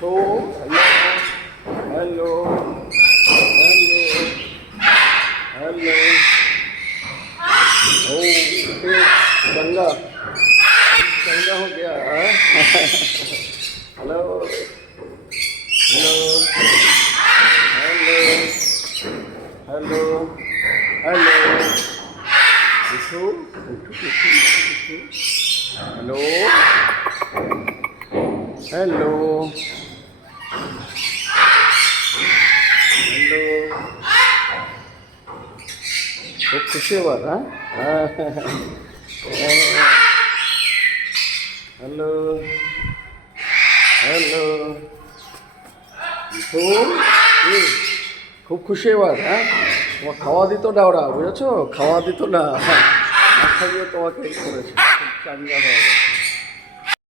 তো hello hello hello ओ चंगा चंगा हो गया hello hello hello hello hello उठो उठो उठो हेलो हेलो हेलो खूब खुशी हुआ हाँ हेलो हेलो খুব খুশি এবার হ্যাঁ তোমার খাওয়া দিত না ওরা বুঝেছো খাওয়া দিত না খাইয়ে তোমাকে করেছে খুব চাঙ্গা হয়ে গেছে